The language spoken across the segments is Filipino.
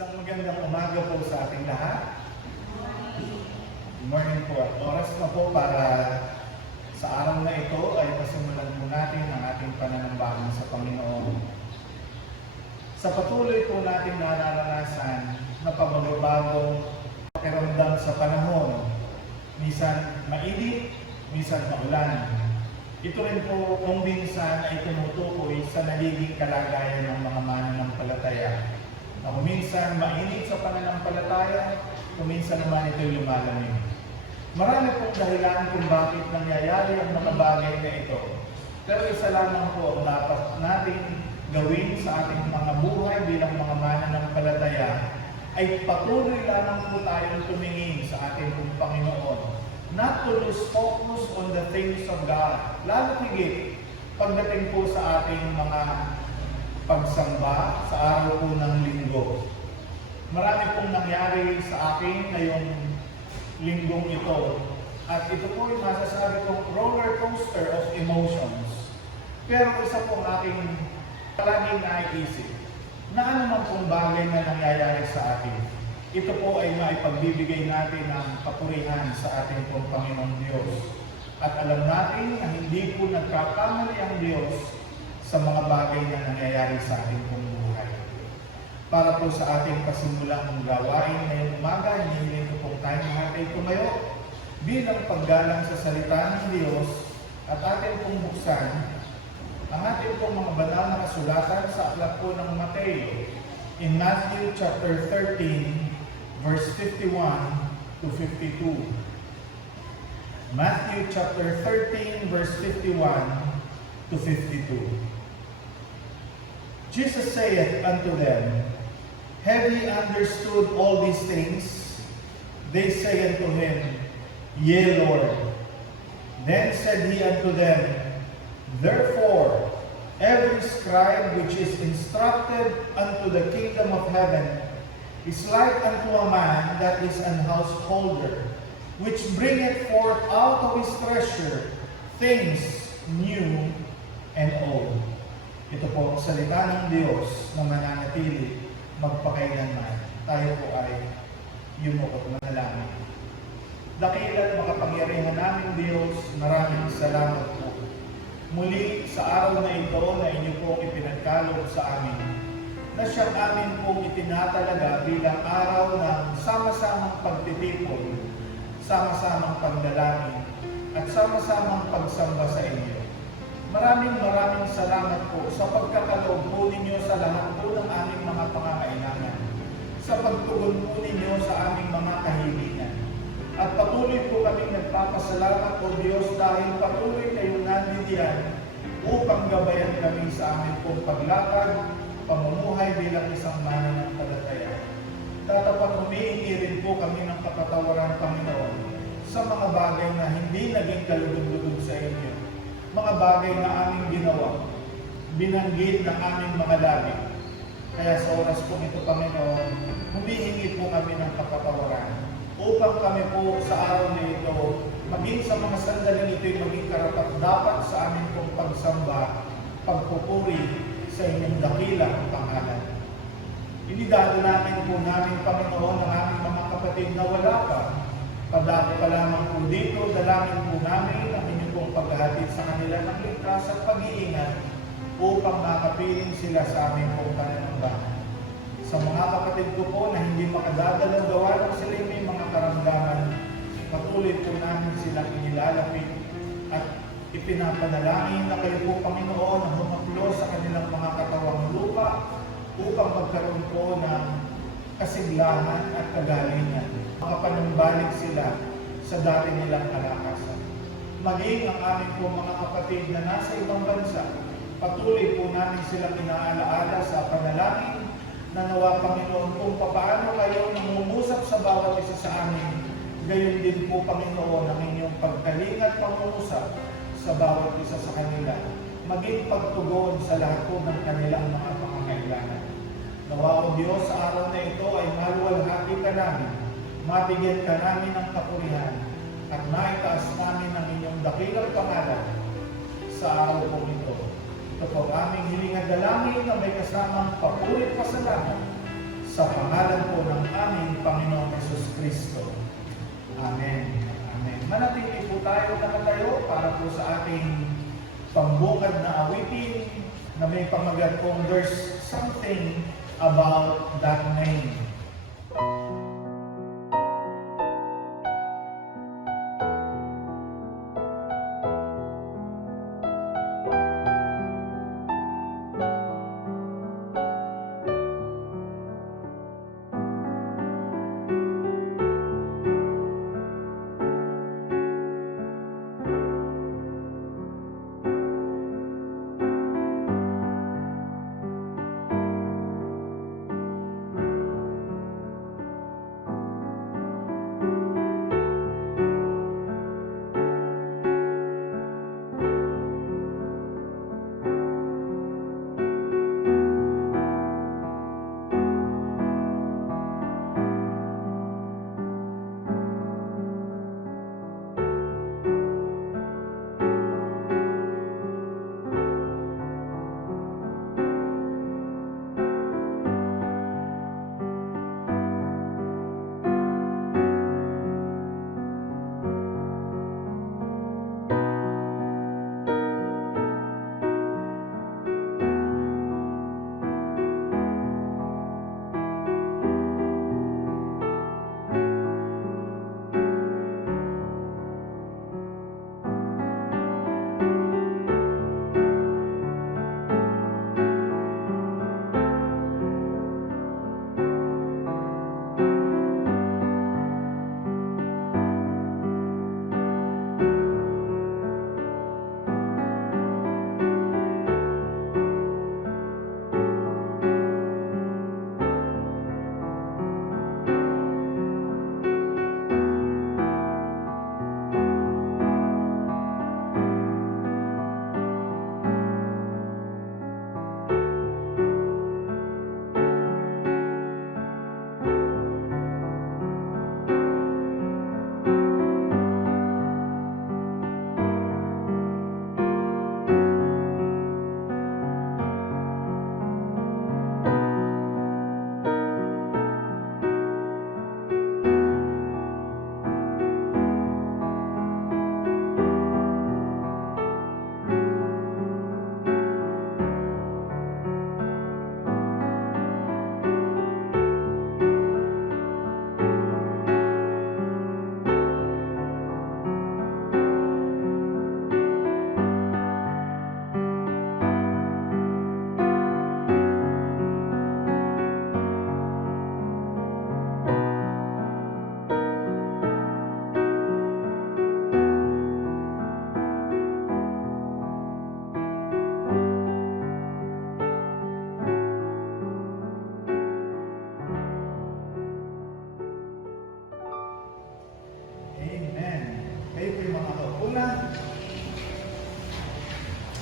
Isang magandang umaga po sa ating lahat. Good morning po. At oras na po para sa araw na ito ay pasimulan po natin ang ating pananambahan sa Panginoon. Sa patuloy po natin nararanasan na pagbabago pakiramdam sa panahon. Minsan mainit, minsan maulan. Ito rin po kung minsan ay tumutukoy sa nagiging kalagayan ng mga mananampalataya. Na kung minsan mainit sa pananampalataya, kung minsan naman ito'y lumalamig. Marami pong dahilan kung bakit nangyayari ang mga bagay na ito. Pero isa lamang po ang dapat natin gawin sa ating mga buhay bilang mga mananampalataya ay patuloy lamang po tayong tumingin sa ating pong Panginoon. Not to lose focus on the things of God. Lalo higit pagdating po sa ating mga pagsamba sa araw po ng linggo. Marami pong nangyari sa akin ngayong linggong ito. At ito po yung masasabi kong roller coaster of emotions. Pero isa pong aking palaging naiisip na ano man pong bagay na nangyayari sa atin. Ito po ay maipagbibigay natin ng kapurihan sa ating pong Panginoong Diyos. At alam natin na hindi po nagkakamali ang Diyos sa mga bagay na nangyayari sa ating pong buhay. Para po sa ating pasimulang gawain ngayong umaga, hinihiling ko pong tayo lahat ay tumayo bilang paggalang sa salita ng Diyos at ating pong buksan ang ating pong mga banal na kasulatan sa aklat po ng Mateo in Matthew chapter 13 verse 51 to 52. Matthew chapter 13 verse 51 to 52. Jesus saith unto them, Have ye understood all these things? They say unto him, Yea, Lord. Then said he unto them, Therefore, every scribe which is instructed unto the kingdom of heaven is like unto a man that is an householder, which bringeth forth out of his treasure things new and old. Ito po ang salita ng Diyos na mananatili magpakailanman. Tayo po ay yumukot manalangin. Dakilat makapangyarihan naming Diyos, maraming salamat po. Muli sa araw na ito na inyo po ipinagkaloob sa amin, na siyang amin pong itinatalaga bilang araw ng sama-samang pagtitipon, sama-samang pagdalangin, at sama-samang pagsamba sa inyo. Maraming salamat po sa pagkakaloob po ninyo sa lahat po ng aming mga pangangailangan, sa pagtugon po ninyo sa aming mga kahilingan. At patuloy po kaming nagpapasalamat po Diyos dahil patuloy kayong nandiyan upang gabayan kami sa aming pong paglakad, pamumuhay bilang isang mananampalataya. Tatapat humihingi rin po kami ng kapatawaran, Panginoon, sa mga bagay na hindi naging kalugod-lugod sa inyo. Mga bagay na aming ginawa, binanggit ng aming mga labi. Kaya sa oras po ito, Panginoon, humihingi po kami ng kapatawaran upang kami po sa araw na ito, maging sa mga sandaling ito'y maging karapat-dapat sa aming pong pagsamba, pagpupuri sa inyong dakilang pangalan. Inidadalangin po namin, Panginoon, ang aming mga kapatid na wala pa. Padako pa lamang po dito, dalangin po namin ang inyong pong paghahatid sa kanila ng ligtas at pag-iingat upang makapiling sila sa aming pong pananambahan. Sa mga kapatid ko po na hindi makadadalang gawa ng sila may mga karamdaman, patuloy po namin silang inilalapit at ipinapanalangin na kayo po, Panginoon, na humaklo sa kanilang mga katawang lupa upang magkaroon po ng kasiglahan at kagalingan. Makapanumbalik sila sa dati nilang kalakasan. Maging ang aming po mga kapatid na nasa ibang bansa, patuloy po namin silang inaalaala sa panalangin na nawa, Panginoon, kung papaano kayo nangungusap sa bawat isa sa amin, gayon din po, Panginoon, ang inyong pagkalinga at pangungusap sa bawat isa sa kanila, maging pagtugon sa lahat po ng kanilang mga pangangailangan. Nawa, O Diyos, sa araw na ito ay maluwalhati ka namin, mabigyan ka namin ng kapurihan, at naitaas namin ang inyong dakilang pangalan sa araw po ito. Ito po aming hiling at dalangin na may kasamang papuri at pasalamat sa sa pangalan po ng aming Panginoong Hesus Kristo. Amen. Amen. Manatili po tayo nakatayo para po sa ating pambukad na awitin na may pamagat kong There's Something About That Name.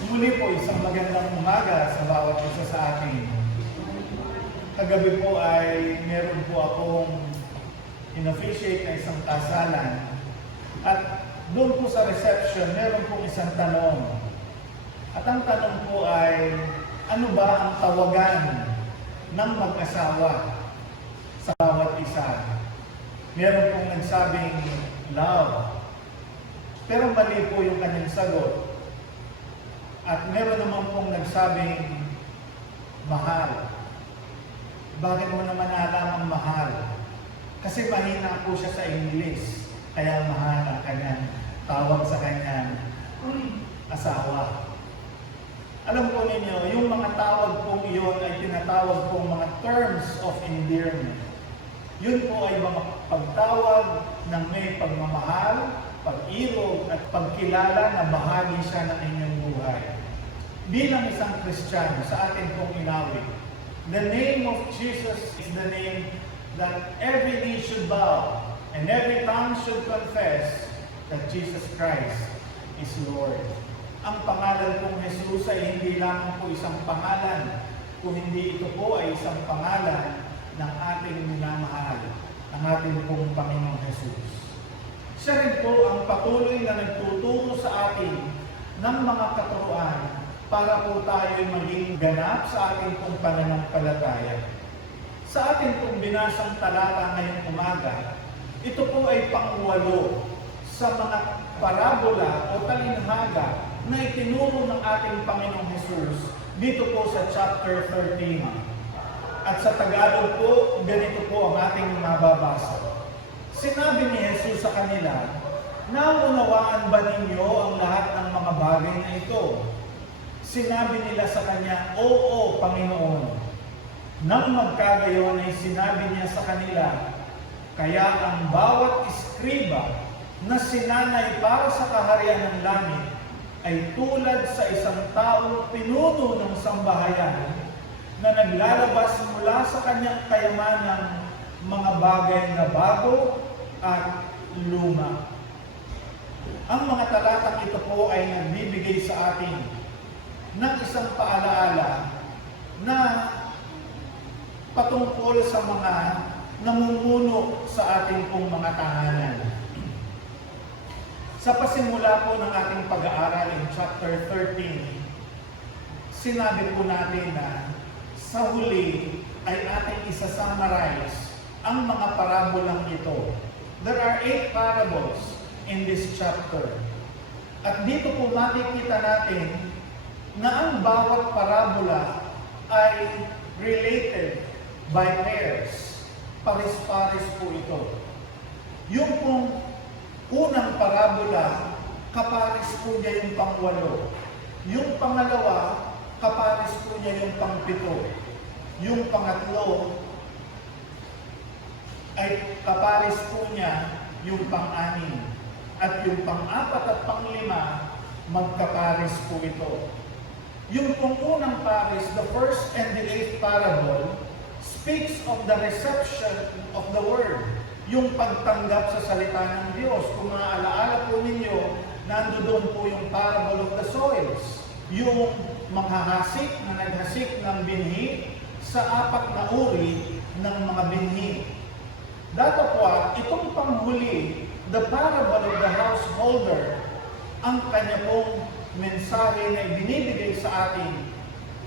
Muli po, isang magandang umaga sa bawat isa sa atin. Kagabi po ay meron po akong in-officiate na isang kasalan. At doon po sa reception, meron pong isang tanong. At ang tanong po ay, ano ba ang tawagan ng mag-asawa sa bawat isa? Meron pong nagsabing love. Pero mali po yung kanyang sagot. At meron naman pong nagsabing mahal. Bakit mo naman alam ang mahal? Kasi mahina po siya sa English. Kaya mahal ang kanyang tawag sa kanyang asawa. Alam po ninyo, yung mga tawag pong iyon ay tinatawag pong mga terms of endearment. Yun po ay mga pagtawag ng may pagmamahal, pag-irog at pagkilala na bahagi siya ng inyong buhay. Bilang isang Kristiyano, sa atin pong inawit, the name of Jesus is the name that every knee should bow and every tongue should confess that Jesus Christ is Lord. Ang pangalan pong Jesus ay hindi lamang po isang pangalan, kung hindi ito po ay isang pangalan ng ating minamahal, ng ating pong Panginoong Jesus. Siya rin po ang patuloy na nagtuturo sa atin ng mga katuruan para po tayo maging ganap sa ating pong pananampalataya. Sa ating pong binasang talata ngayong umaga, ito po ay pang-8 sa mga parabola o talinhaga na itinuro ng ating Panginoong Hesus dito po sa chapter 13. At sa Tagalog po, ganito po ang ating mababasa. Sinabi ni Jesus sa kanila, "Naunawaan ba ninyo ang lahat ng mga bagay na ito?" Sinabi nila sa kanya, "Oo, Panginoon." Nang magkagayon ay sinabi niya sa kanila, "Kaya ang bawat iskriba na sinanay para sa kaharian ng langit ay tulad sa isang taong pinuno ng sambahayan na naglalabas mula sa kanyang kayamanang mga bagay na bago at luma." Ang mga talatang ito po ay nagbibigay sa atin ng isang paalaala na patungkol sa mga namumuno sa ating pong mga tahanan. Sa pasimula po ng ating pag-aaral in chapter 13, sinabi po natin na sa huli ay ating isa-summarize ang mga parabolang ito. There are 8 parables in this chapter. At dito po makikita natin na ang bawat parabola ay related by pairs. Pares-pares po ito. Yung pong unang parabola, kapares po niya yung pang-8. Yung pangalawa, kapares po niya yung pang-7. Yung pangatlo, ay kapares po niya yung pang-6. At yung pang-4 at pang-5, magkapares po ito. Yung pong unang pares, the first and the 8th parable, speaks of the reception of the word. Yung pagtanggap sa salita ng Diyos. Kung maaalaala po ninyo, nandoon po yung parable of the soils. Yung maghahasik na naghasik ng binhi sa 4 na uri ng mga binhi. Datapwat, itong panghuli, the parable of the householder, ang kanya pong mensahe na ibinibigay sa atin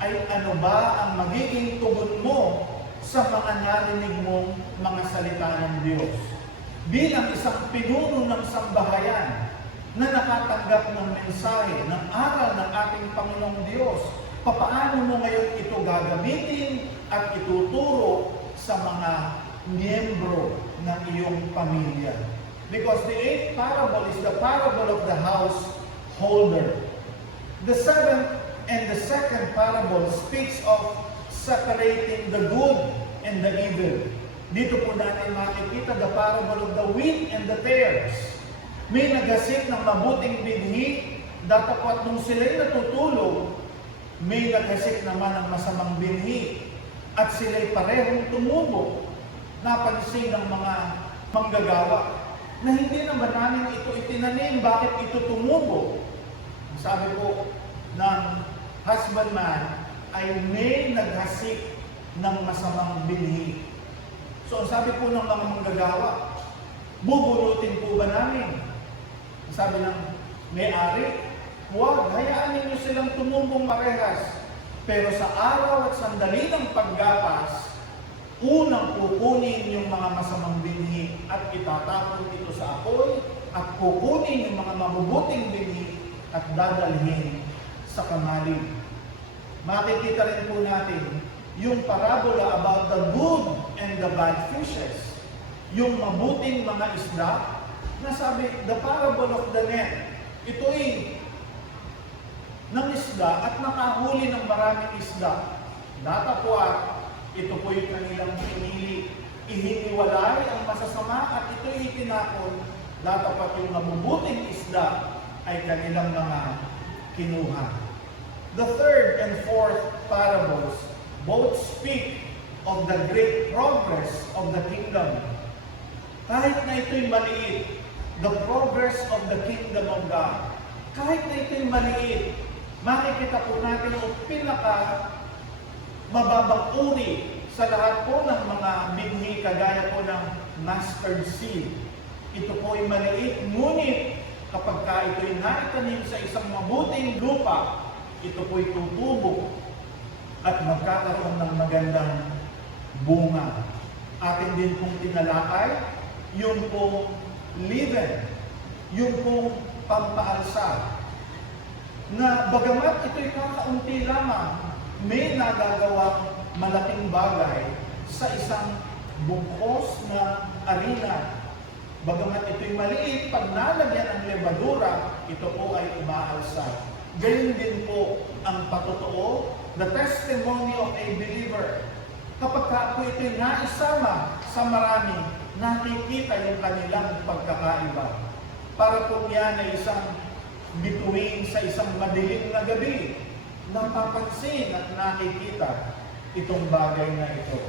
ay ano ba ang magiging tugon mo sa mga narinig mong mga salita ng Diyos. Bilang isang pinuno ng sambahayan na nakatanggap ng mensahe, ng aral ng ating Panginoong Diyos, papaano mo ngayon ito gagamitin at ituturo sa mga miyembro ng iyong pamilya. Because the 8th parable is the parable of the householder. The 7th and the 2nd parable speaks of separating the good and the evil. Dito po natin makikita the parable of the wheat and the tares. May naghasik ng mabuting binhi, datapwat nung sila'y natutulog, may naghasik naman ng masamang binhi, at sila'y parehong tumubo. Napansin ng mga manggagawa na hindi naman namin ito itinanim, bakit ito tumubo? Sabi po ng husbandman, ay may naghasik ng masamang binhi. So, ang sabi po ng mga manggagawa, bubunutin po ba namin? Sabi ng may-ari, huwag, hayaan ninyo silang tumumbong parehas. Pero sa araw at sandali ng paggapas, unang kukunin yung mga masamang binhi at itatapon ito sa apoy at kukunin yung mga mabubuting binhi at dadalhin sa kamalig. Makikita rin po natin yung parabola about the good and the bad fishes. Yung mabuting mga isda, na sabi, the parable of the net. Ito'y ng isda at nakahuli ng maraming isda. Datapwat, ito po'y kanilang pinili. Ihiniwalay ang masasama at ito'y itinapon. Datapwat yung mabubuting isda ay kanilang mga kinuha. The 3rd and 4th parables both speak of the great progress of the kingdom. Kahit na ito'y maliit, the progress of the kingdom of God. Kahit na ito'y maliit, makikita po natin ang pinaka mababang uri sa lahat po ng mga binhi kagaya po ng mustard seed. Ito po ay maliit, ngunit kapag ito'y naitanim sa isang mabuting lupa, ito po'y tutubo at magkakaroon ng magandang bunga. Atin din pong tinalakay, yung pong leaven, yung pong pampaalsa, na bagamat ito'y kakaunti lamang, may nagagawang malaking bagay sa isang bungkos na arena. Bagamat ito'y maliit, pag nalagyan ng levadura, ito po ay umaalsa. Ganyan din po ang patotoo, the testimony of a believer. Kapag po ito'y naisama sa marami, nakikita yung kanilang pagkakaiba. Para po yan ay isang bituin sa isang madilim na gabi, napapansin at nakikita itong bagay na ito.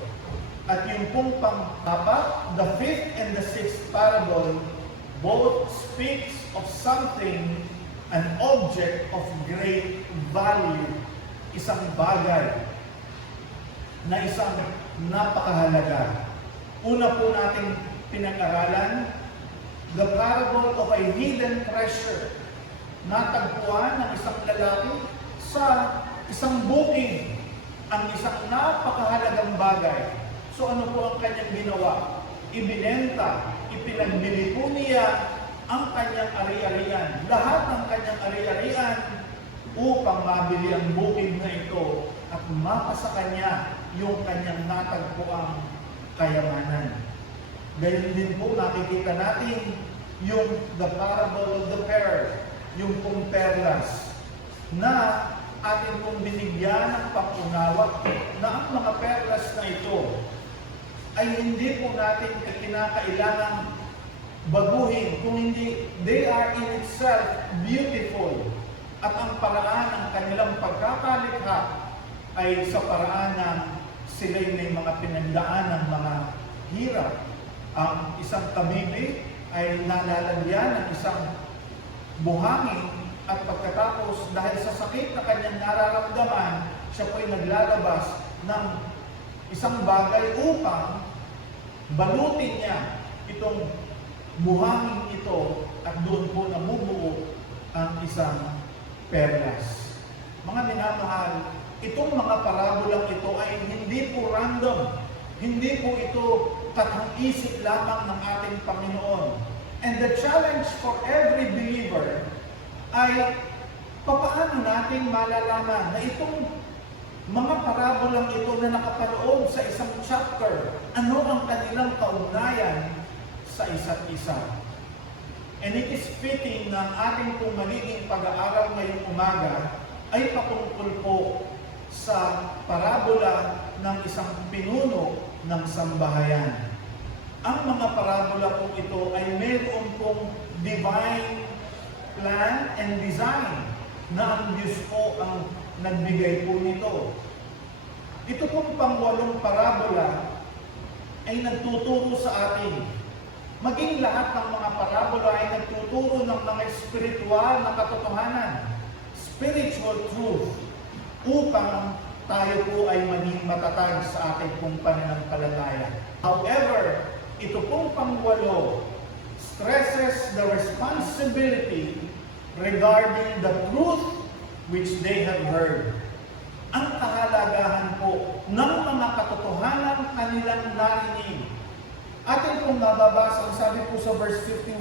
At yung pong pang-apat, the fifth and the sixth parable, both speaks of something, an object of great value, isang bagay na isang napakahalaga. Una po nating pinag-aralan, the parable of a hidden treasure. Natagpuan ng isang lalaki sa isang bukid ang isang napakahalagang bagay. So ano po ang kanyang ginawa? Ibinenta, ipinagbili po niya ang kanyang ari-arian, lahat ng kanyang ari-arian upang mabili ang bukid na ito at mapasa kanya yung kanyang natagpuang kayamanan. Dahil din po nakikita natin yung the parable of the pearl, yung pong perlas, na atin pong binigyan ng pangunawa na ang mga perlas na ito ay hindi po natin kinakailangang baguhin, kung hindi, they are in itself beautiful. At ang paraan ng kanilang pagkakalikha ay sa paraan na sila'y may mga pinagdaan ng mga hirap. Ang isang tabibi ay nalalagyan ng isang buhangin at pagkatapos dahil sa sakit na kanyang nararamdaman, siya po'y naglalabas ng isang bagay upang balutin niya itong buhangin ito at doon po namubuo ang isang perlas. Mga minamahal, itong mga parabolang ito ay hindi po random. Hindi po ito katang-isip lamang ng ating Panginoon. And the challenge for every believer ay papaano natin malalaman na itong mga parabolang ito na nakapaloob sa isang chapter, ano ang kanilang kaugnayan sa isa't isa. And it is fitting na ang ating pong magiging pag-aaral ngayong umaga ay patungkol po sa parabola ng isang pinuno ng sambahayan. Ang mga parabola po ito ay mayroon pong divine plan and design na ang Diyos po ang nagbigay po nito. Ito pong pangwalong parabola ay nagtuturo sa atin. Maging lahat ng mga parabola ay nagtuturo ng mga spiritual na katotohanan, spiritual truth, upang tayo po ay maging matatag sa ating pong pananampalataya. However, ito pong pangwalo stresses the responsibility regarding the truth which they have heard. Ang kahalagahan po ng mga katotohanan kanilang narinig. Atin pong nababasa, sabi po sa verse 51,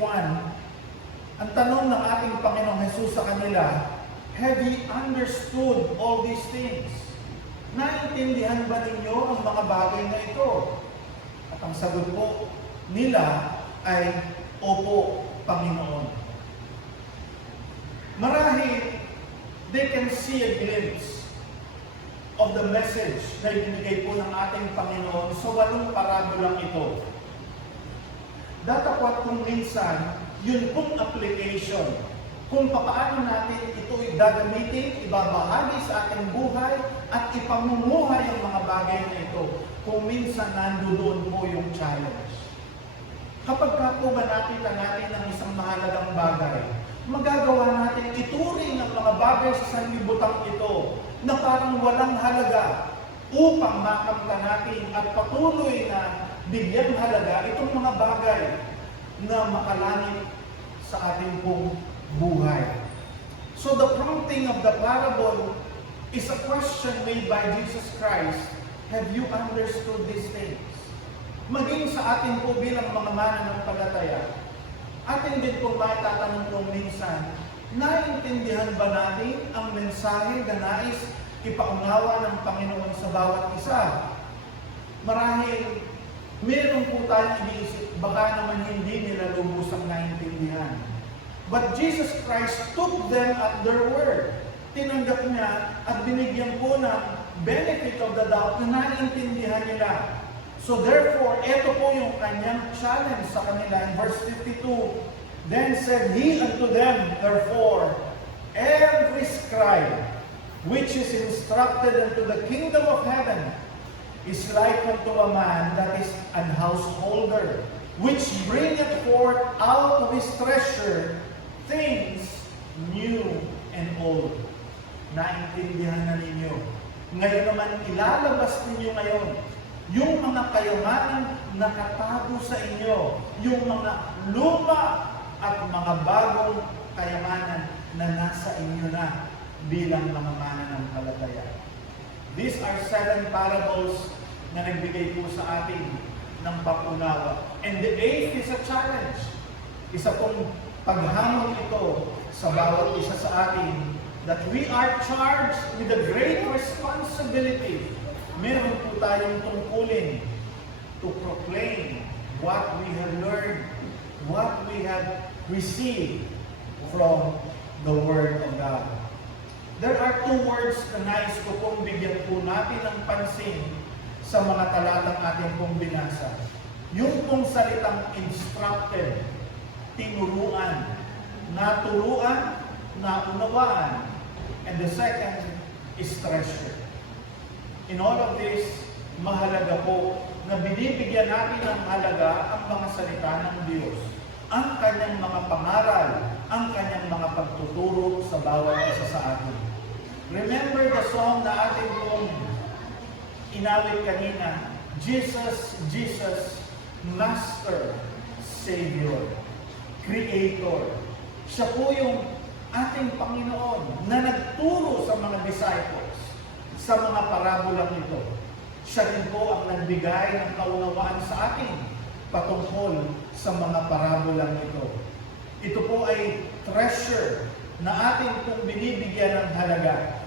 ang tanong ng ating Panginoong Jesus sa kanila, have ye understood all these things? Naintindihan ba ninyo ang mga bagay na ito? At ang sagot po nila ay, opo, Panginoon. Marahil, they can see a glimpse of the message na ibinigay po ng ating Panginoon sa 8 parabolang ito. Datapwat kung minsan, yun pong application, kung paano natin ito gagamitin, ibabahagi sa ating buhay, at ipamumuhay ang mga bagay na ito, kung minsan nandoon po yung challenge. Kapag ka po ba nakita natin ang isang mahalagang bagay, magagawa natin ituring ang mga bagay sa sanlibutan ito na parang walang halaga upang makamta natin at patuloy na bigyan halaga itong mga bagay na makalanit sa ating pong buhay. So the prompting of the parable is a question made by Jesus Christ Have you understood these things? Maging sa atin po bilang mga mananampalataya, atin din po matatanong kung minsan, naiintindihan ba natin ang mensahe na nais ipaunawa ng Panginoon sa bawat isa? Marahil, meron po tayong iniisip, baka naman hindi nila lubusang naiintindihan. But Jesus Christ took them at their word. Tinanggap niya at binigyan po ng benefit of the doubt na naiintindihan nila. So therefore, ito po yung kanyang challenge sa kanila in verse 52. Then said he unto them, therefore, every scribe which is instructed unto the kingdom of heaven is like unto a man that is an householder, which bringeth forth out of his treasure things new and old. Naintindihan na ninyo. Ngayon naman, ilalabas ninyo ngayon yung mga kayamanang nakatago sa inyo, yung mga luma at mga bagong kayamanan na nasa inyo na bilang mga mananampalataya. These are 7 parables na nagbigay po sa atin ng pag-unawa. And the 8th is a challenge. Isa pong paghamon ito sa bawat isa sa atin that we are charged with a great responsibility. Meron po tayong tungkulin to proclaim what we have learned, what we have received from the Word of God. There are 2 words na nais ko pong bigyan po natin ng pansin sa mga talatang ating pong binasa. Yung pong salitang instructed, tinuruan, naturuan, naunawaan, and the second is treasure. In all of this, mahalaga po na binibigyan natin ng halaga ang mga salita ng Diyos, ang kanyang mga pangaral, ang kanyang mga pagtuturo sa bawat isa sa atin. Remember the song na ating pong inawit kanina, Jesus, Jesus, Master, Savior, Creator. Siya po yung ating Panginoon na nagturo sa mga disciples sa mga parabolang ito. Siya rin po ang nagbigay ng kaunawaan sa atin patungkol sa mga parabolang ito. Ito po ay treasure na ating pong binibigyan ng halaga.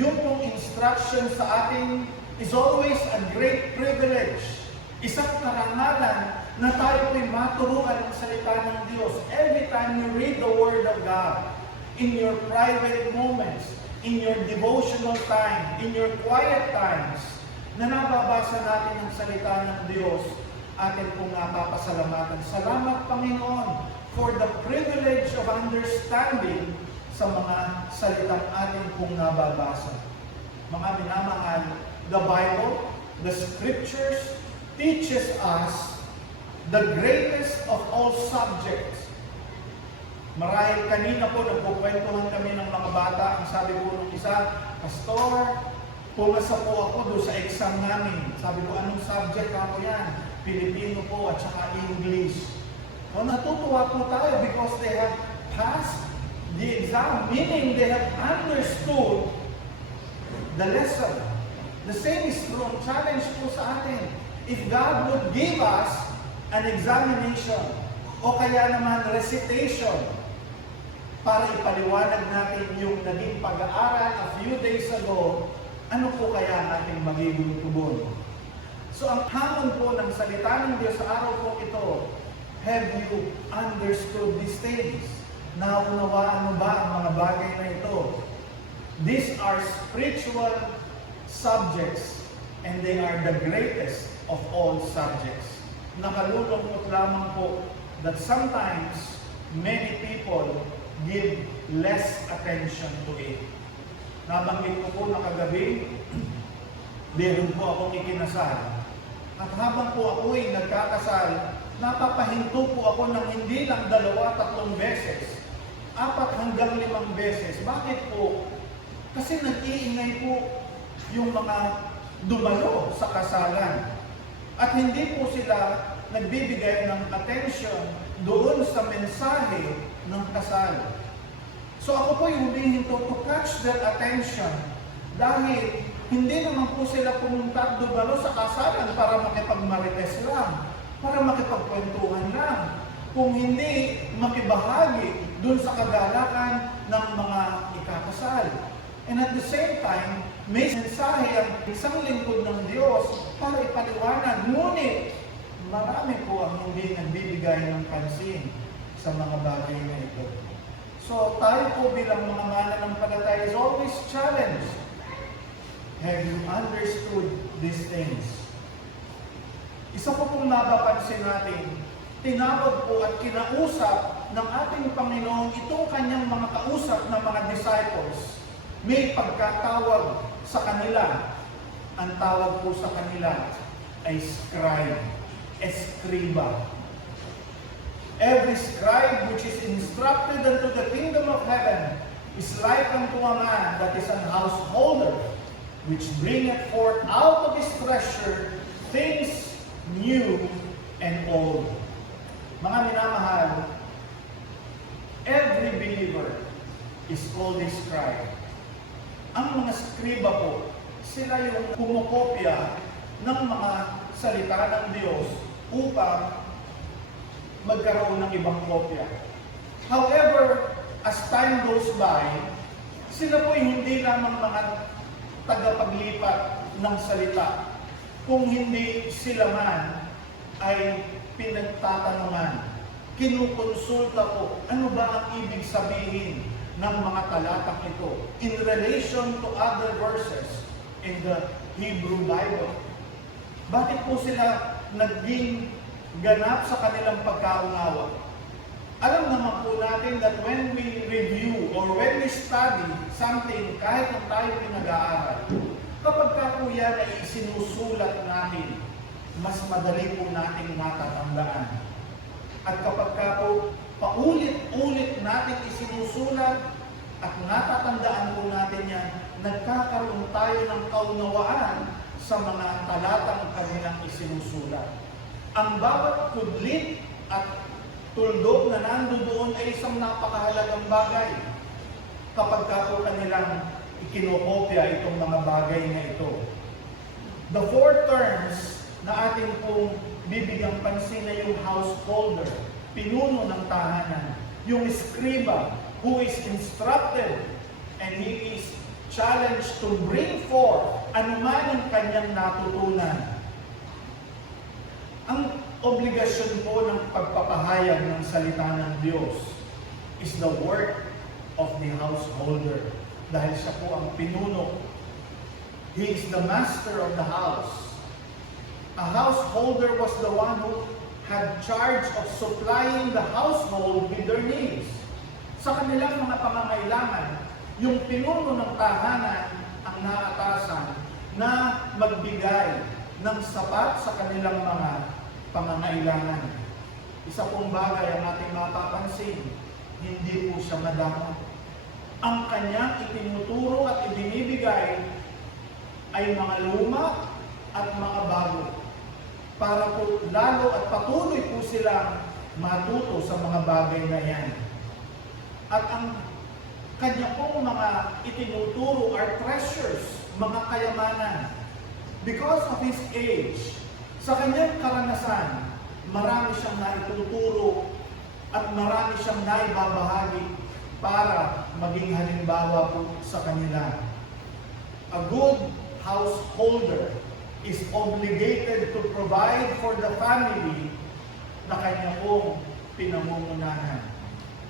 Yung pong instruction sa atin is always a great privilege. Isang karangalan na tayo po'y maturuan ng salita ng Diyos. Every time you read the Word of God, in your private moments, in your devotional time, in your quiet times, na nababasa natin ang salita ng Diyos, atin pong napapasalamatan. Salamat, Panginoon, for the privilege of understanding sa mga salitang atin pong nababasa. Mga minamahal, the Bible, the Scriptures, teaches us the greatest of all subjects. Marahil kanina po, nagkukwentuhan kami ng mga bata. Ang sabi po ng isa, Pastor, pumasa po ako doon sa exam namin. Sabi ko, anong subject ako yan? Pilipino po at saka English. So, natutuwa po tayo because they have passed the exam, meaning they have understood the lesson. The same is true, challenge po sa atin. If God would give us an examination o kaya naman recitation para ipaliwanag natin yung naging pag-aaral a few days ago, ano po kaya ating magiging tugon? So ang hamon po ng salita ng Diyos sa araw po ito, have you understood these things? Naunawaan mo ba ang mga bagay na ito? These are spiritual subjects and they are the greatest of all subjects. Nakalulungkot lamang po that sometimes many people give less attention to it. Nabanggit ko po na kagabi, meron po akong ikinasal. At habang po ako ay nagkakasal, napapahinto po ako ng hindi lang 2, 3 beses, 4 hanggang 5 beses. Bakit po? Kasi nag-iingay po yung mga dumalo sa kasalan. At hindi po sila nagbibigay ng attention doon sa mensahe ng kasal. So ako po yung humihinto to catch their attention dahil Hindi naman po sila pumunta at dumalo sa kasalan para makipagmarites lang, para makipagkwentuhan lang. Kung hindi, makibahagi dun sa kagalakan ng mga ikakasal. And at the same time, may mensahe ang isang lingkod ng Diyos para ipaliwanag. Ngunit, marami po ang hindi nagbibigay ng pansin sa mga bagay na ito. So, tayo po bilang mga mananampalataya is always challenged. Have you understood these things? Isa po pong napapansin natin, tinawag po at kinausap ng ating Panginoon itong kanyang mga kausap na mga disciples. May pagkatawag sa kanila. Ang tawag po sa kanila ay scribe, escriba. Every scribe which is instructed unto the kingdom of heaven is like unto a man that is an householder, which bringeth forth out of his treasure things new and old. Mga minamahal, every believer is called a scribe. Ang mga skriba po, sila yung kumokopya ng mga salita ng Diyos upang magkaroon ng ibang kopya. However, as time goes by, sila po hindi lamang mga tagapaglipat ng salita. Kung hindi sila man ay pinagtatanungan, kinukonsulta po, ano ba ang ibig sabihin ng mga talatang ito in relation to other verses in the Hebrew Bible. Bakit po sila naging ganap sa kanilang pagkaunawa? Alam naman po natin that when we review or when we study something, kahit kung tayo pinag-aaral, kapag ka po yan ay isinusulat natin, mas madali po natin natatandaan. At kapag ka po paulit-ulit natin isinusulat at natatandaan po natin yan, nagkakaroon tayo ng kaunawaan sa mga talatang kanilang isinusulat. Ang bawat kudlit at tuldok na nandoon ay isang napakahalagang bagay kapag ka po kanilang ikinokopya itong mga bagay na ito. The four terms na ating pong bibigang pansin na yung householder, pinuno ng tahanan, yung scriba, who is instructed and he is challenged to bring forth anuman ang kanyang natutunan. Ang obligasyon po ng pagpapahayag ng salita ng Diyos is the work of the householder. Dahil siya po ang pinuno. He is the master of the house. A householder was the one who had charge of supplying the household with their needs. Sa kanilang mga pangangailangan, yung pinuno ng tahanan ang naatasan na magbigay ng sapat sa kanilang mga pangangailangan. Isa pong bagay ang ating mapapansin, hindi po siya madamot. Ang kanyang itinuturo at ibinibigay ay mga luma at mga bago. Para po lalo at patuloy po silang matuto sa mga bagay na yan. At ang kanya pong mga itinuturo are treasures, mga kayamanan. Because of his age, sa kanyang karanasan, marami siyang naituturo at marami siyang naibabahagi para maging halimbawa po sa kanila. A good householder is obligated to provide for the family na kanya pong pinamumunahan.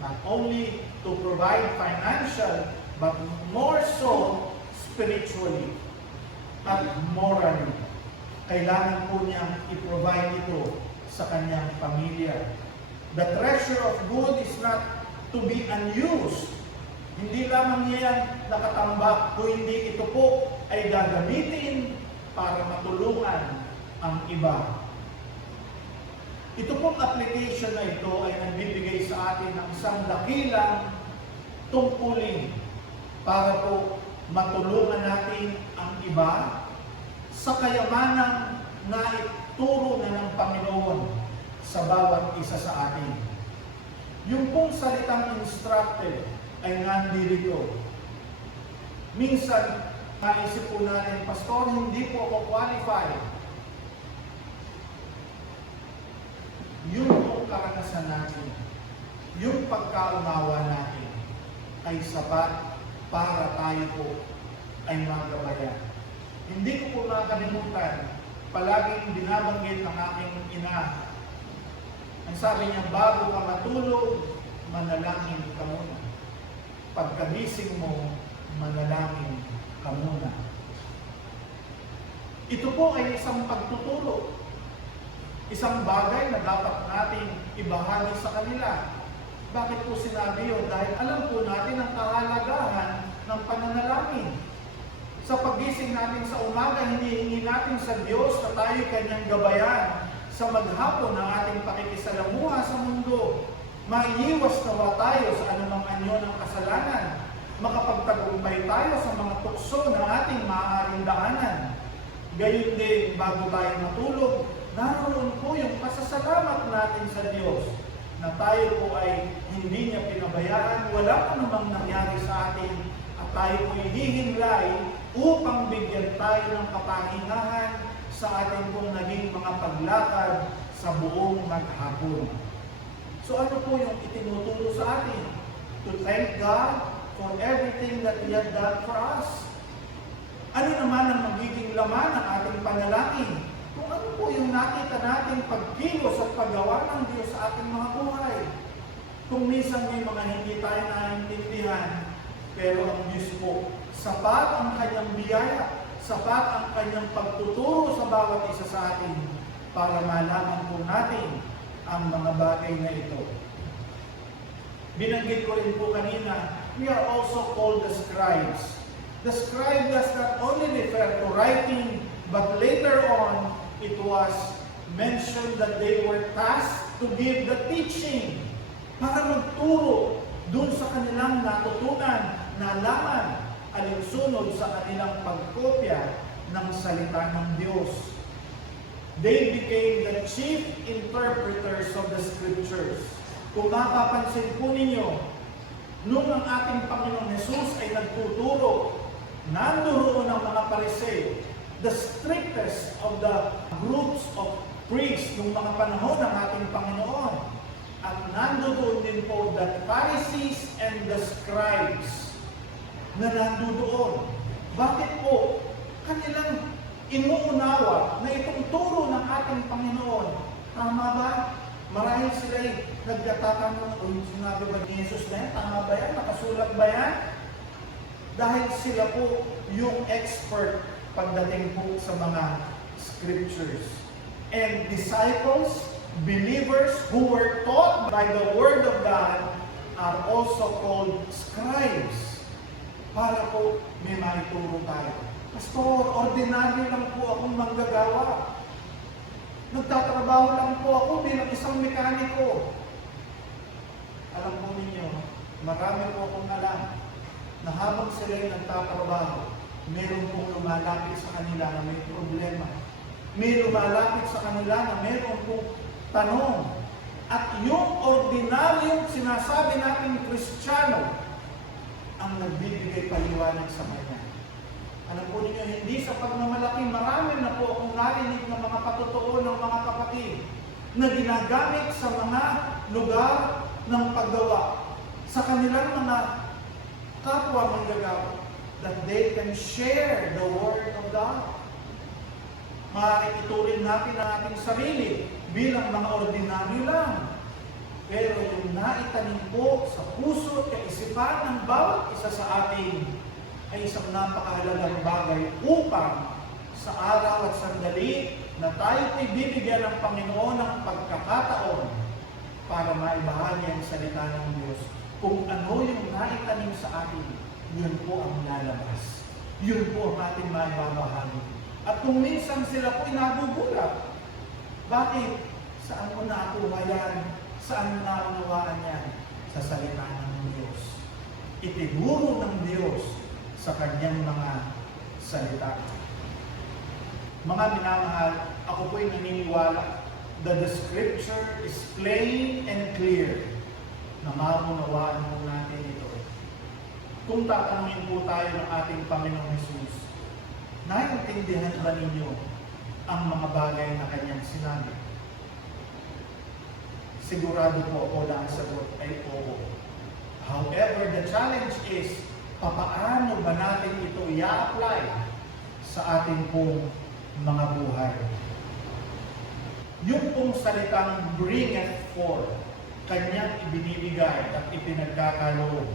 Not only to provide financial, but more so spiritually at morally. Kailangan po niyang i-provide ito sa kanyang pamilya. The treasure of good is not to be unused. Hindi lamang niya nakatambak, kung hindi ito po ay gagamitin para matulungan ang iba. Ito pong application na ito ay nagbibigay sa atin ng isang dakilang tungkulin para po matulungan natin ang iba sa kayamanang naituro na ng Panginoon sa bawat isa sa atin. Yung pong salitang instructed ay nandirito. Minsan, Naisip po natin, Pastor, hindi po ako qualified. Yung po karanasan natin, yung pagkaunawa natin, ay sapat para tayo po ay magabayan. Hindi ko po nakalimutan, palaging binabanggit ng aking ina. Ang sabi niya, bago ka matulog, manalangin ka muna. Pagkagising mo, manalangin ka muna. Ito po ay isang pagtuturo. Isang bagay na dapat natin ibahagi sa kanila. Bakit po sinabi yun? Dahil alam po natin ang kahalagahan ng pananalangin. Sa paggising natin sa umaga, hinihingi natin sa Diyos na tayo kanyang gabayan sa maghapon ng ating pakikisalamuha sa mundo. Maiiwas nawa tayo sa anumang anyo ng kasalanan. Makapagtagumpay tayo sa mga tukso na ating maaaring daanan. Gayun din, bago tayo matulog, naroon po yung pasasalamat natin sa Diyos na tayo po ay hindi niya pinabayaan, wala pa namang nangyari sa atin at tayo po hihimlay upang bigyan tayo ng kapahingahan sa ating pong naging mga paglakad sa buong maghapon. So ano po yung itinuturo sa atin? To thank God for everything that He had done for us. Ano naman ang magiging laman ng ating panalangin? Kung ano po yung nakita nating pagkilos at paggawa ng Diyos sa ating mga buhay. Kung minsan may mga hindi tayo naiintindihan, pero ang Diyos po, sapat ang kanyang biyaya, sapat ang kanyang pagtuturo sa bawat isa sa atin para malaman po natin ang mga bagay na ito. Binanggit ko rin po kanina, we are also called the scribes. The scribe does not only refer to writing, but later on, it was mentioned that they were tasked to give the teaching para magturo dun sa kanilang natutunan, nalaman, alinsunod sa kanilang pagkopya ng salita ng Diyos. They became the chief interpreters of the scriptures. Kung mapapansin po ninyo, nung ang ating Panginoong Jesus ay nagtuturo, nandoon ang mga Pariseo, the strictest of the groups of priests nung mga panahon ng ating Panginoon. At nandoon din po the Pharisees and the scribes na nandoon. Bakit po? Kanilang inuunawa na itong turo ng ating Panginoon. Tama ba? Marahil sila'y nagtatatanong, sinabi ba ni Jesus na yan? Tama ba yan? Nakasulat ba yan? Dahil sila po yung expert pagdating po sa mga scriptures. And disciples, believers who were taught by the Word of God are also called scribes. Para po may maituro tayo. Pastor, ordinaryo lang po akong manggagawa. Nagtatrabaho lang po ako bilang isang mekaniko. Alam po ninyo, marami po akong alam na habang sila'y nagtatrabaho, meron pong lumalapit sa kanila na may problema. May lumalapit sa kanila na meron pong tanong. At yung ordinaryong sinasabi natin Kristiyano ang nagbibigay paliwanag sa kanya. Alam po ninyo, hindi sa pagmamalaki, marami na po akong narinig ng mga patotoo ng mga kapatid na ginagamit sa mga lugar ng paggawa sa kanilang mga kapwa manggagawa that they can share the Word of God. Maaaring iturin natin ang ating sarili bilang mga ordinaryo lang. Pero yung naitanim po sa puso at kaisipan ng bawat isa sa atin ay isang napakahalagang bagay upang sa araw at sandali na tayo ay bibigyan ng Panginoon ng pagkakataon para maibahagi ang salita ng Diyos. Kung ano yung naitanim sa atin, yun po ang lalabas. Yun po ang ating maibabahagi. At kung minsan sila po nagugulat, bakit? Saan mo nakuha yan? Saan mo naunawaan yan? Sa salita ng Diyos. Itinuro ng Diyos sa kanyang mga salita. Mga minamahal, ako po'y naniniwala that the Scripture is plain and clear na maunawaan po natin ito. Kung tatanungin po tayo ng ating Panginoong Jesus, Naiintindihan ba ninyo ang mga bagay na kanyang sinabi? Sigurado po ako na ang sagot ay oo. However, the challenge is, papaano ba natin ito i-apply sa ating pong mga buhay? Yung pong salitang bringeth forth, kanyang ibinibigay at ipinagkakaloob.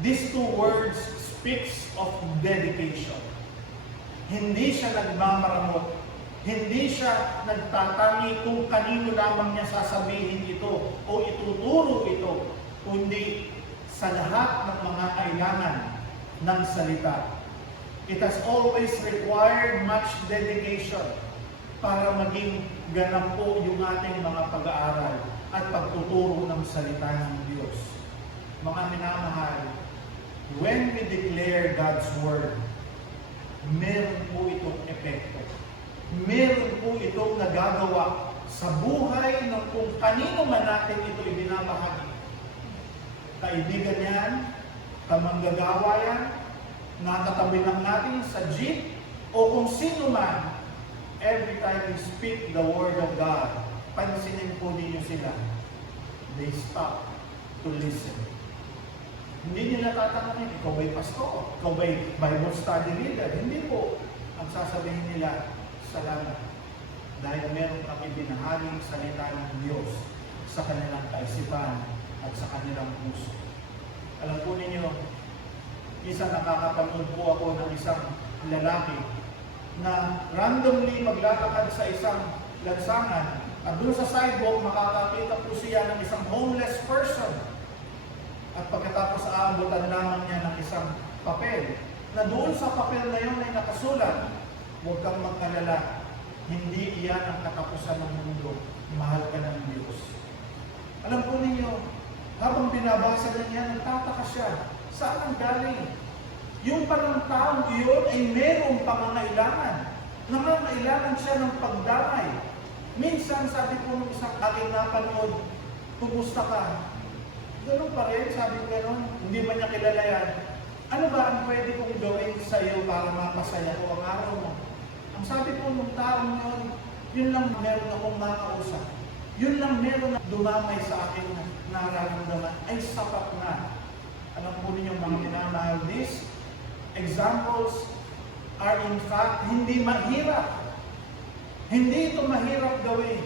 These two words speaks of dedication. Hindi siya nagmamaramot. Hindi siya nagtatangi kung kanino lamang niya sasabihin ito o ituturo ito, kundi sa lahat ng mga kailangan ng salita. It has always required much dedication para maging ganap po yung ating mga pag-aaral at pagtuturo ng salita ng Diyos. Mga minamahal, when we declare God's Word, meron po itong epekto. Meron po itong nagagawa sa buhay ng kung kanino man natin ito ibinabahagi. Kaibigan yan, kamanggagawa yan, nakatabi lang natin sa jeep, o kung sino man, every time we speak the Word of God, pansinin po ninyo sila. They stop to listen. Hindi nila tatanungin, ikaw ba'y pastor? Ikaw ba'y Bible study leader? Hindi po. Ang sasabihin nila, salamat. Dahil meron kang ibinahaging salita ng Diyos sa kanilang kaisipan at sa kanilang puso. Alam po ninyo, isa nakakapanood po ako ng isang lalaki na randomly maglalakad sa isang lansangan at doon sa sidewalk makakakita po siya ng isang homeless person. At pagkatapos aabutan lamang niya ng isang papel, na doon sa papel na yun ay nakasulat, huwag kang magkalala, hindi iyan ang katapusan ng mundo, mahal ka ng Diyos. Alam po ninyo, habang binabasa na niya, nagtataka siya, saan ang galing? Yung palang taong iyon ay mayroong pangangailangan. Nangangailangan siya ng pagdamay. Minsan, sabi po ng isang aking napanood, kumusta ka? Ganun pa rin, sabi ko gano'n, hindi ba niya kilala yan? Ano ba ang pwede kong gawin sa iyo para mapasaya ko ang araw mo? Ang sabi po ng taong yun, yun lang meron akong makausap. Yun lang meron na dumamay sa akin na nararamdaman ay sapat na. Alam po ninyo mga minamahal, these examples are in fact hindi mahirap. Hindi ito mahirap gawin,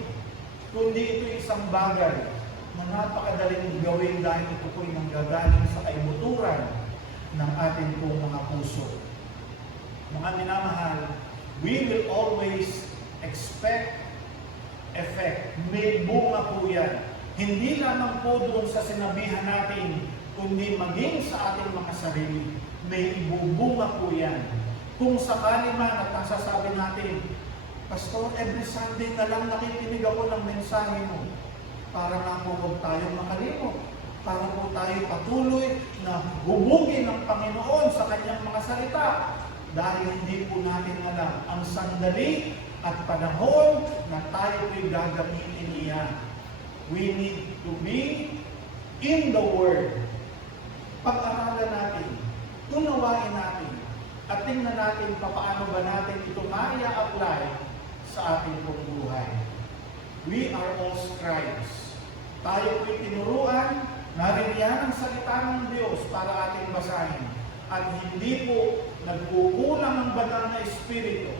kundi ito isang bagay na napakadaling gawin dahil ito po'y nanggagaling sa kaibuturan ng ating pong mga puso. Mga minamahal, we will always expect effect. May bunga po yan. Hindi lamang po doon sa sinabihan natin, kundi maging sa ating mga sarili. May ibubunga po yan. Kung sakali man at nasasabi natin, Pastor, every Sunday na lang nakikinig ako ng mensahe mo. Para nga po huwag tayong makalimot. Para po tayo patuloy na hubugin ng Panginoon sa kanyang mga salita. Dahil hindi po natin alam ang sandali at panahon na tayo ay gagamitin iyan. We need to be in the Word. Pag-aralan natin, tunawain natin, at tingnan natin paano ba natin ito maya-apply sa ating pong buhay. We are all scribes. Tayo po'y tinuruan, naririyan ang salita ng Diyos para ating basahin. At hindi po nagkukulang ang banal na Espiritu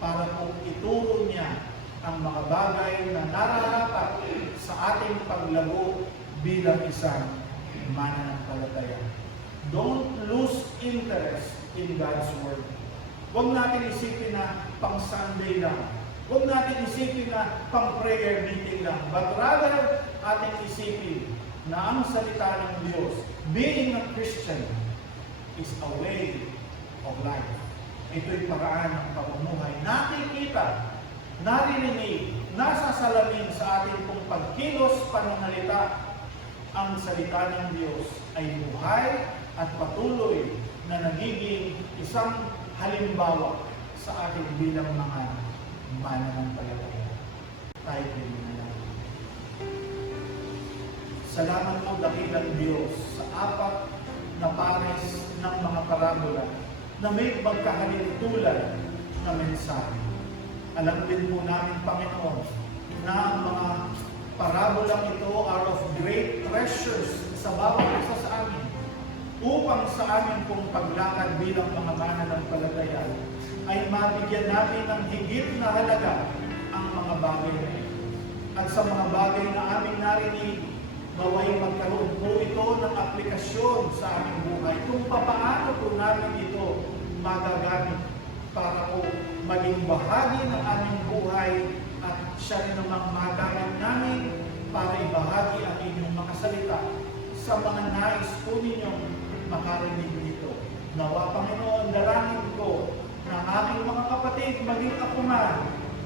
para po ituro niya ang mga bagay na nararapat sa ating paglago bilang isang mananampalataya. Don't lose interest in God's Word. Huwag natin isipin na pang Sunday lang. Huwag natin isipin na pang prayer meeting lang. But rather, ating isipin na ang salita ng Diyos, being a Christian, is a way of life. Ito'y paraan ng pamumuhay. Nakikita, naririnig, nasasalamin sa ating pong pagkilos, pananalita. Ang salita ng Diyos ay buhay at patuloy na nagiging isang halimbawa sa ating bilang mga mananampalataya. Tayo din na lang. Salamat po dakilang Diyos sa apat na pares ng mga parabola na may pagkahalintulad na mensahe. Alam din po namin, Panginoon, na ang mga parabolang ito are of great treasures sa bawat isa sa amin upang sa amin pong paglakad bilang mga mananampalataya ay mabigyan namin ng higit na halaga ang mga bagay na ito. At sa mga bagay na aming narinig, naway magkaroon po ito ng aplikasyon sa aming buhay kung papaano po namin ito magagamit para po maging bahagi ng aming buhay at siya rin namang magamit namin para ibahagi ang inyong mga salita sa mga nais po ninyong makarinig nito. Nawa, Panginoon, dalangin ko na aming mga kapatid, maging ako man,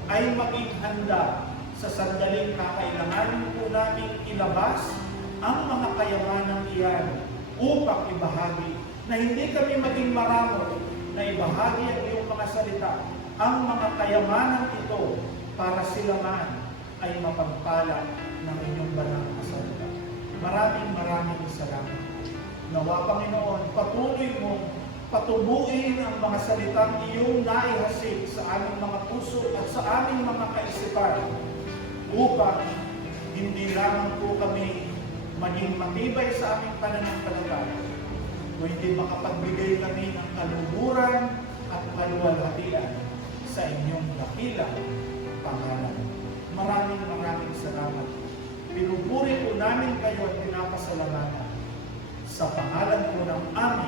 ay maging handa sa sandaling kakailanganin po namin ilabas ang mga kayamanang iyan upang ibahagi na hindi kami maging maramo na ibahagi ang iyong mga salita, ang mga kayamanan ito para sila man ay mapagpala ng inyong banal na salita. Maraming salamat. Nawa, Panginoon, patuloy mong patubuin ang mga salitang iyong naihasik sa aming mga puso at sa aming mga kaisipan upang hindi lamang po kami maging matibay sa aming pananampalataya, kundi makapagbigay kami ng kaluhuran at kaluwalhatian sa inyong dakilang pangalan. Maraming salamat. Pinupuri po namin kayo at pinapasalamatan sa pangalan po ng aming